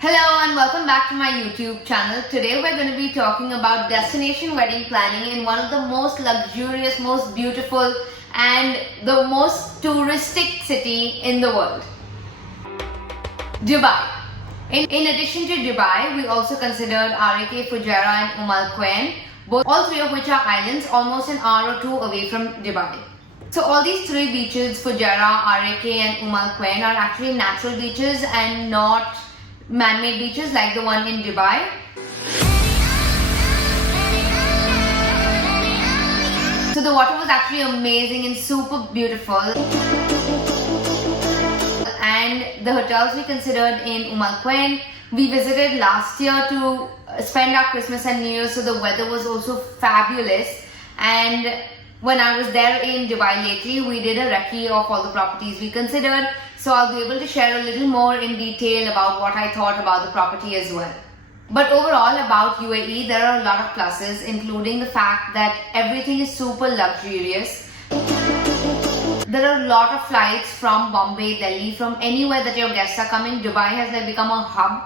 Hello and welcome back to my YouTube channel. Today we're going to be talking about destination wedding planning in one of the most luxurious, most beautiful and the most touristic city in the world, Dubai. In addition to Dubai, we also considered RAK, Fujerah and Quwain, all three of which are islands almost an hour or two away from Dubai. So all these three beaches, Fujerah, RAK and Quwain, are actually natural beaches and not man-made beaches like the one in Dubai. So the water was actually amazing and super beautiful. And the hotels we considered in Quwain, we visited last year to spend our Christmas and New Year, so the weather was also fabulous. And when I was there in Dubai lately, we did a recce of all the properties we considered. So I'll be able to share a little more in detail about what I thought about the property as well. But overall about UAE, there are a lot of pluses, including the fact that everything is super luxurious. There are a lot of flights from Bombay, Delhi, from anywhere that your guests are coming. Dubai has become a hub.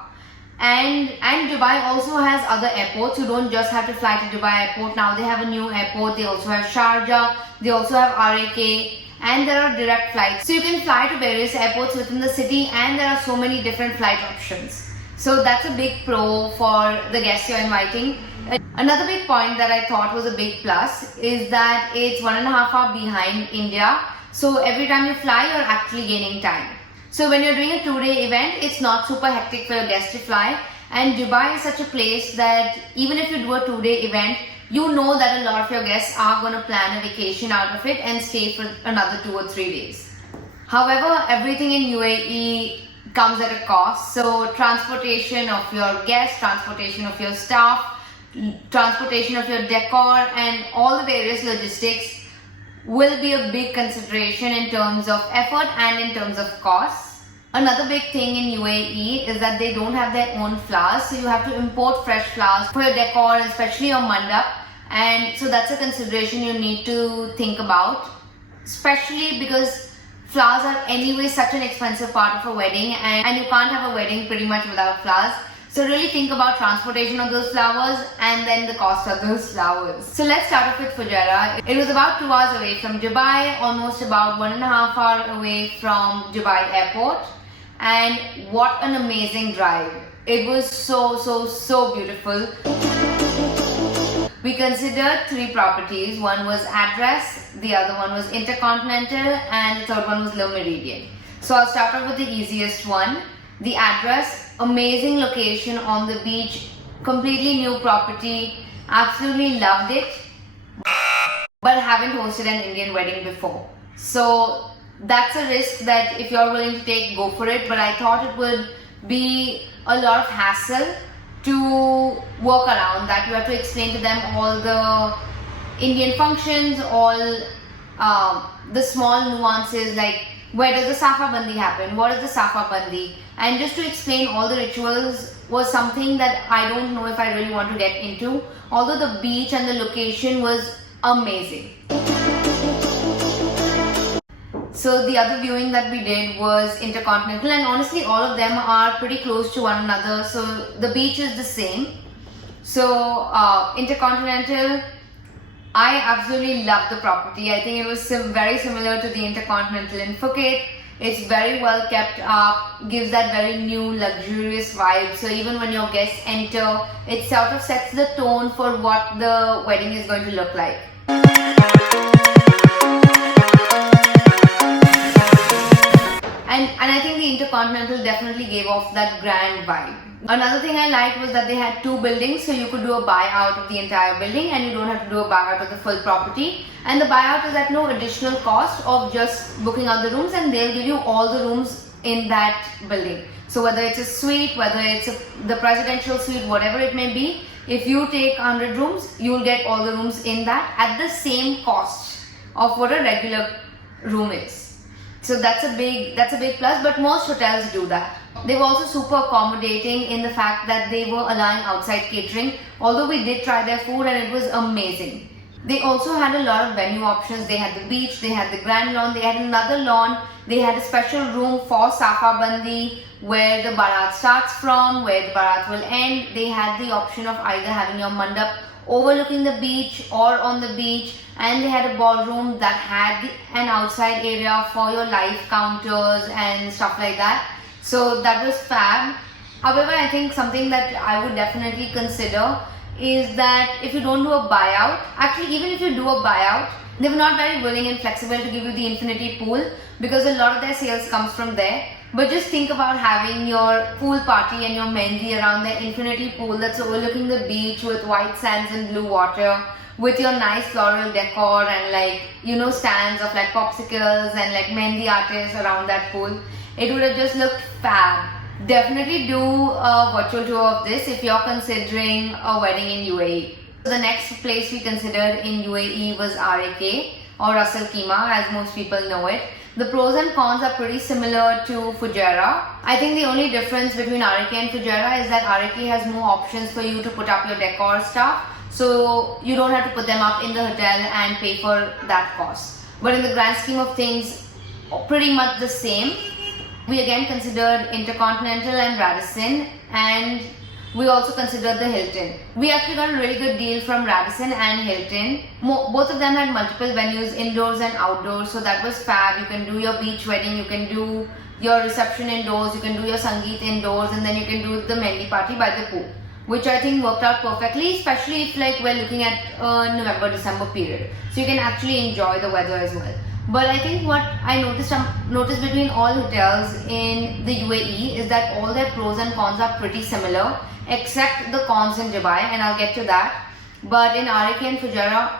And Dubai also has other airports. You don't just have to fly to Dubai airport. Now they have a new airport. They also have Sharjah. They also have RAK. And there are direct flights. So you can fly to various airports within the city and there are so many different flight options. So that's a big pro for the guests you're inviting. Another big point that I thought was a big plus is that it's 1.5 hours behind India. So every time you fly, you're actually gaining time. So when you're doing a 2-day event, it's not super hectic for your guests to fly. And Dubai is such a place that even if you do a 2-day event, you know that a lot of your guests are going to plan a vacation out of it and stay for another 2 or 3 days. However, everything in UAE comes at a cost. So transportation of your guests, transportation of your staff, transportation of your decor and all the various logistics will be a big consideration in terms of effort and in terms of costs. Another big thing in UAE is that they don't have their own flowers, so you have to import fresh flowers for your decor, especially your mandap. And so that's a consideration you need to think about, especially because flowers are anyway such an expensive part of a wedding and you can't have a wedding pretty much without flowers. So really think about transportation of those flowers and then the cost of those flowers. So let's start off with Fujerah. It was about 2 hours away from Dubai, almost about 1.5 hours away from Dubai airport. And what an amazing drive. It was so beautiful. We considered 3 properties. One was Address, the other one was Intercontinental and the third one was Meredien. So I'll start off with the easiest one. The Address, amazing location on the beach, completely new property, absolutely loved it, but haven't hosted an Indian wedding before. So that's a risk that if you're willing to take, go for it, but I thought it would be a lot of hassle to work around that. You have to explain to them all the Indian functions, all the small nuances like where does the Safa Bandi happen, what is the Safa Bandi, and just to explain all the rituals was something that I don't know if I really want to get into, although the beach and the location was amazing. So the other viewing that we did was Intercontinental, and honestly all of them are pretty close to one another, so the beach is the same. So Intercontinental, I absolutely love the property. I think it was very similar to the Intercontinental in Phuket. It's very well kept up, gives that very new luxurious vibe. So even when your guests enter, it sort of sets the tone for what the wedding is going to look like. And I think the Intercontinental definitely gave off that grand vibe. Another thing I liked was that they had 2 buildings, so you could do a buyout of the entire building and you don't have to do a buyout of the full property. And the buyout is at no additional cost of just booking out the rooms, and they'll give you all the rooms in that building. So whether it's a suite, whether it's the presidential suite, whatever it may be, if you take 100 rooms, you will get all the rooms in that at the same cost of what a regular room is. So that's a big plus, but most hotels do that. They were also super accommodating in the fact that they were allowing outside catering, although we did try their food and it was amazing. They also had a lot of venue options. They had the beach, they had the grand lawn, they had another lawn, they had a special room for Safa Bandi, where the barat starts from, where the barat will end. They had the option of either having your mandap overlooking the beach or on the beach, and they had a ballroom that had an outside area for your live counters and stuff like that. So that was fab. However, I think something that I would definitely consider is that if you don't do a buyout, actually even if you do a buyout, they were not very willing and flexible to give you the infinity pool because a lot of their sales comes from there. But just think about having your pool party and your mehndi around the infinity pool that's overlooking the beach with white sands and blue water, with your nice floral decor and like, you know, stands of like popsicles and like mehndi artists around that pool. It would have just looked fab. Definitely do a virtual tour of this if you're considering a wedding in UAE. The next place we considered in UAE was RAK, or Ras Al Khaimah as most people know it. The pros and cons are pretty similar to Fujerah. I think the only difference between RAK and Fujerah is that RAK has more options for you to put up your decor stuff, so you don't have to put them up in the hotel and pay for that cost. But in the grand scheme of things, pretty much the same. We again considered Intercontinental and Radisson, and we also considered the Hilton. We actually got a really good deal from Radisson and Hilton. Both of them had multiple venues, indoors and outdoors, so that was fab. You can do your beach wedding, you can do your reception indoors, you can do your sangeet indoors, and then you can do the mehndi party by the pool, which I think worked out perfectly, especially if like we're looking at November-December period. So you can actually enjoy the weather as well. But I think what I noticed between all hotels in the UAE is that all their pros and cons are pretty similar, except the cons in Dubai, and I'll get to that. But in RAK and Fujerah,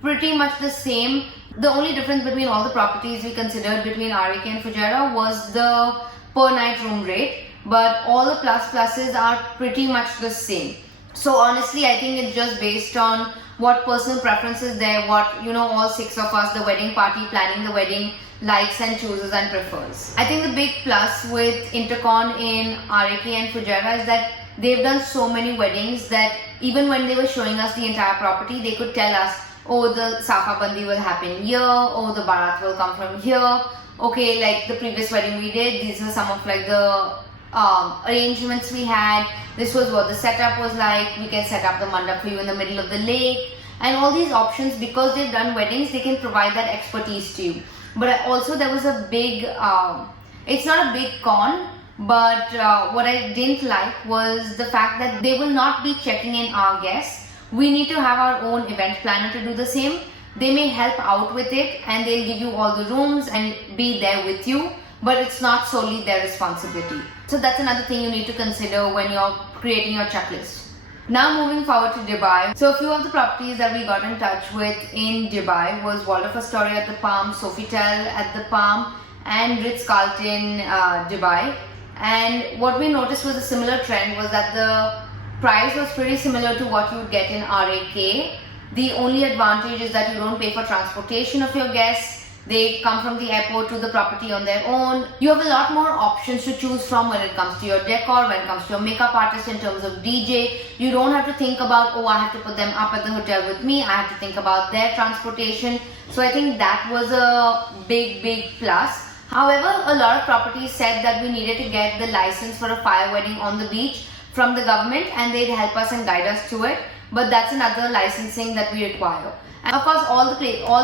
pretty much the same. The only difference between all the properties we considered between RAK and Fujerah was the per night room rate, but all the pluses are pretty much the same. So honestly, I think it's just based on what personal preferences there, what, you know, all six of us, the wedding party, planning the wedding, likes and chooses and prefers. I think the big plus with Intercon in RAK and Fujerah is that they've done so many weddings that even when they were showing us the entire property, they could tell us, oh, the Safa Bandi will happen here, oh, the Barat will come from here. Okay, like the previous wedding we did, these are some of like the arrangements we had. This was what the setup was like. We can set up the mandap for you in the middle of the lake, and all these options, because they've done weddings, they can provide that expertise to you. But also there was a big, it's not a big con, but what I didn't like was the fact that they will not be checking in our guests. We need to have our own event planner to do the same. They may help out with it and they'll give you all the rooms and be there with you, but it's not solely their responsibility. So that's another thing you need to consider when you're creating your checklist. Now moving forward to Dubai. So a few of the properties that we got in touch with in Dubai was Waldorf Astoria at the Palm, Sofitel at the Palm, and Ritz-Carlton Dubai. And what we noticed was a similar trend was that the price was pretty similar to what you would get in RAK. The only advantage is that you don't pay for transportation of your guests. They come from the airport to the property on their own. You have a lot more options to choose from when it comes to your decor, when it comes to your makeup artist in terms of DJ. You don't have to think about, oh, I have to put them up at the hotel with me. I have to think about their transportation. So I think that was a big plus. However, a lot of properties said that we needed to get the license for a fire wedding on the beach from the government, and they'd help us and guide us to it. But that's another licensing that we require. And of course, all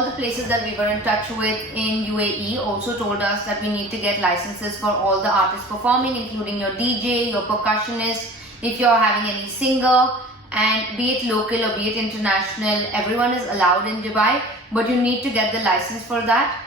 the places that we were in touch with in UAE also told us that we need to get licenses for all the artists performing, including your DJ, your percussionist, if you're having any singer, and be it local or be it international, everyone is allowed in Dubai, but you need to get the license for that.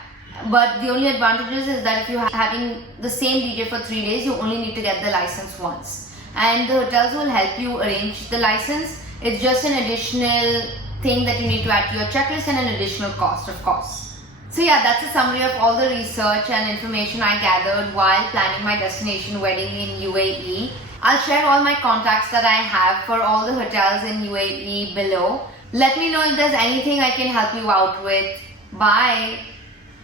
But the only advantages is that if you're having the same DJ for 3 days, you only need to get the license once. And the hotels will help you arrange the license. It's just an additional thing that you need to add to your checklist and an additional cost, of course. So yeah, that's a summary of all the research and information I gathered while planning my destination wedding in UAE. I'll share all my contacts that I have for all the hotels in UAE below. Let me know if there's anything I can help you out with. Bye!